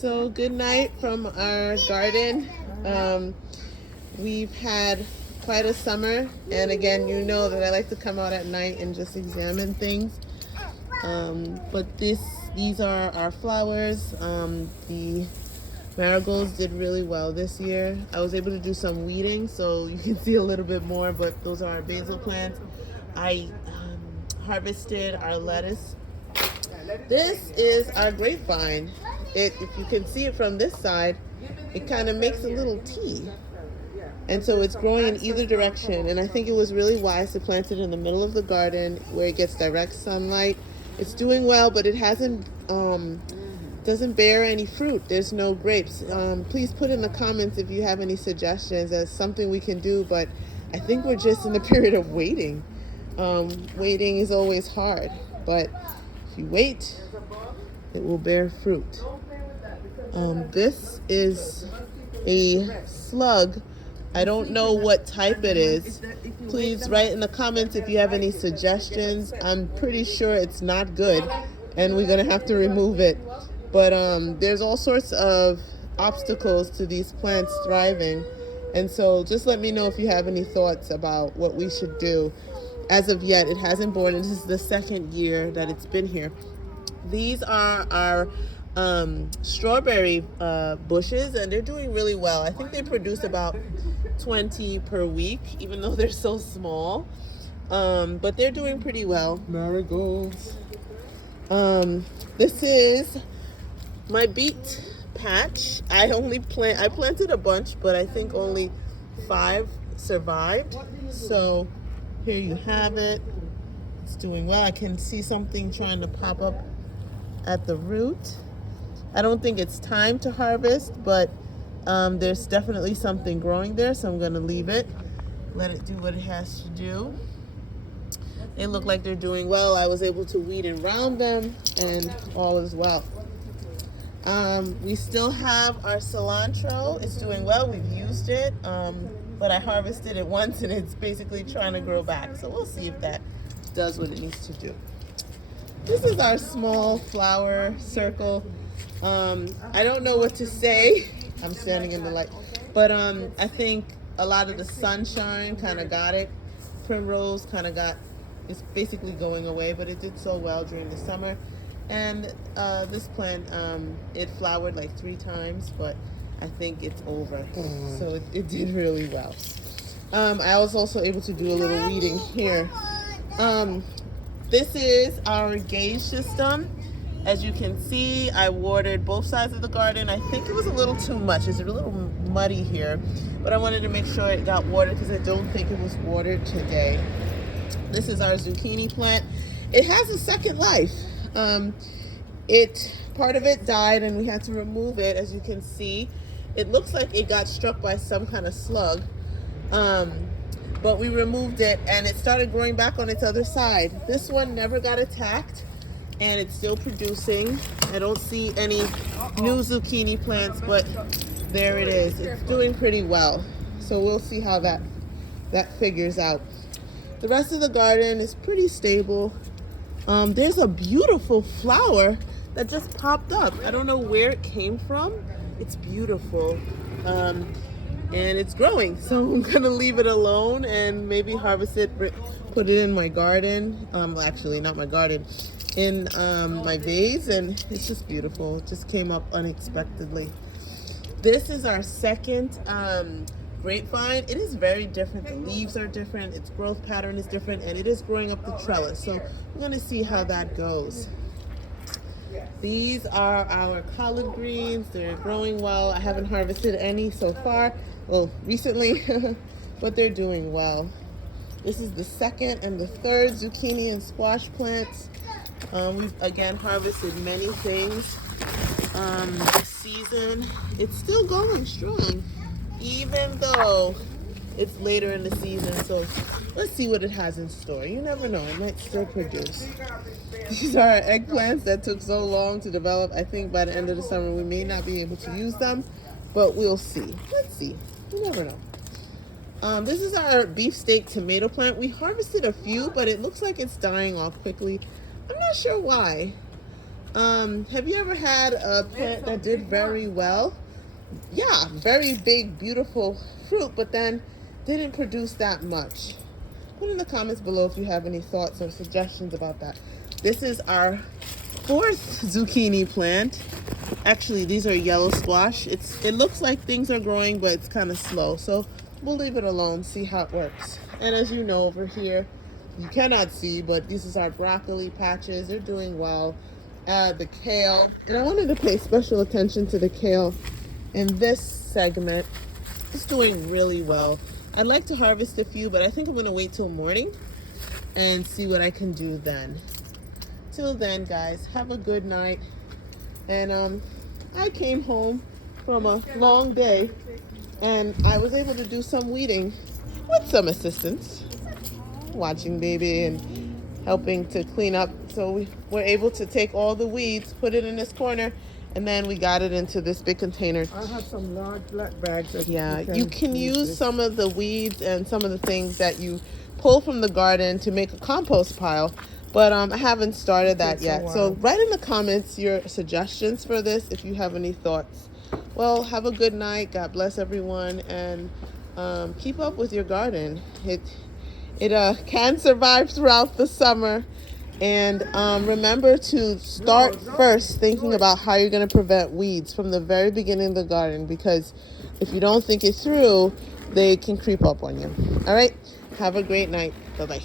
So good night from our garden. We've had quite a summer, and again, you know that I like to come out at night and just examine things. But these are our flowers. The marigolds did really well this year. I was able to do some weeding, so you can see a little bit more, but those are our basil plants. I harvested our lettuce. This is our grapevine. If you can see it from this side, it kind of makes a little T. And so it's growing in either direction. And I think it was really wise to plant it in the middle of the garden where it gets direct sunlight. It's doing well, but it doesn't bear any fruit. There's no grapes. Please put in the comments if you have any suggestions. That's something we can do, but I think we're just in the period of waiting. Waiting is always hard, but if you wait, it will bear fruit. This is a slug. I don't know what type it is. Please write in the comments if you have any suggestions. I'm pretty sure it's not good, and we're gonna have to remove it. But there's all sorts of obstacles to these plants thriving, and so just let me know if you have any thoughts about what we should do. As of yet, it hasn't borne. This is the second year that it's been here. These are our strawberry bushes, and they're doing really well. I think they produce about 20 per week, even though they're so small. But they're doing pretty well. Marigolds. This is my beet patch. I planted a bunch, but I think only 5 survived. So here you have it. It's doing well. I can see something trying to pop up at the root. I don't think it's time to harvest, but there's definitely something growing there, so I'm going to leave it. Let it do what it has to do. They look like they're doing well. I was able to weed around them, and all is well. We still have our cilantro. It's doing well. We've used it, but I harvested it once, and it's basically trying to grow back. So we'll see if that does what it needs to do. This is our small flower circle. I don't know what to say. I'm standing in the light. But I think a lot of the sunshine kind of got it. Primrose kind of it's basically going away, but it did so well during the summer. And this plant, it flowered like 3 times, but I think it's over. So it did really well. I was also able to do a little weeding here. This is our gauge system. As you can see, I watered both sides of the garden. I think it was a little too much. It's a little muddy here, but I wanted to make sure it got watered because I don't think it was watered today. This is our zucchini plant. It has a second life. Part of it died and we had to remove it. As you can see, it looks like it got struck by some kind of slug. But we removed it and it started growing back on its other side. This one never got attacked and it's still producing. I don't see any new zucchini plants, but there it is. It's doing pretty well. So we'll see how that figures out. The rest of the garden is pretty stable. There's a beautiful flower that just popped up. I don't know where it came from. It's beautiful. And it's growing. So I'm gonna leave it alone and maybe harvest it, put it in my garden. Actually, not my garden, in my vase, and it's just beautiful. It just came up unexpectedly. This is our second grapevine. It is very different. The leaves are different, its growth pattern is different, and it is growing up the trellis. So we're going to see how that goes. These are our collard greens. They're growing well. I haven't harvested any so far, well, recently, but they're doing well. This is the second and the third zucchini and squash plants. We've again harvested many things this season. It's still going strong, even though it's later in the season. So let's see what it has in store. You never know, it might still produce. These are our eggplants that took so long to develop. I think by the end of the summer we may not be able to use them, but we'll see. Let's see. You never know. This is our beefsteak tomato plant. We harvested a few, but it looks like it's dying off quickly. I'm not sure why. Have you ever had a plant that did very well? Yeah, very big, beautiful fruit, but then didn't produce that much. Put in the comments below if you have any thoughts or suggestions about that. This is our fourth zucchini plant. Actually, these are yellow squash. It looks like things are growing, but it's kind of slow. So we'll leave it alone, see how it works. And as you know, over here, you cannot see, but this is our broccoli patches. They're doing well. The kale. And I wanted to pay special attention to the kale in this segment. It's doing really well. I'd like to harvest a few, but I think I'm going to wait till morning and see what I can do then. Till then, guys, have a good night. And I came home from a long day, and I was able to do some weeding with some assistance, watching baby and helping to clean up. So we were able to take all the weeds, put it in this corner, and then we got it into this big container. I have some large black bags. That You can use some of the weeds and some of the things that you pull from the garden to make a compost pile. But I haven't started that yet. So write in the comments your suggestions for this if you have any thoughts. Well, have a good night. God bless everyone. And keep up with your garden. It can survive throughout the summer. And remember to start first thinking about how you're going to prevent weeds from the very beginning of the garden, because if you don't think it through, they can creep up on you. All right. Have a great night. Bye-bye.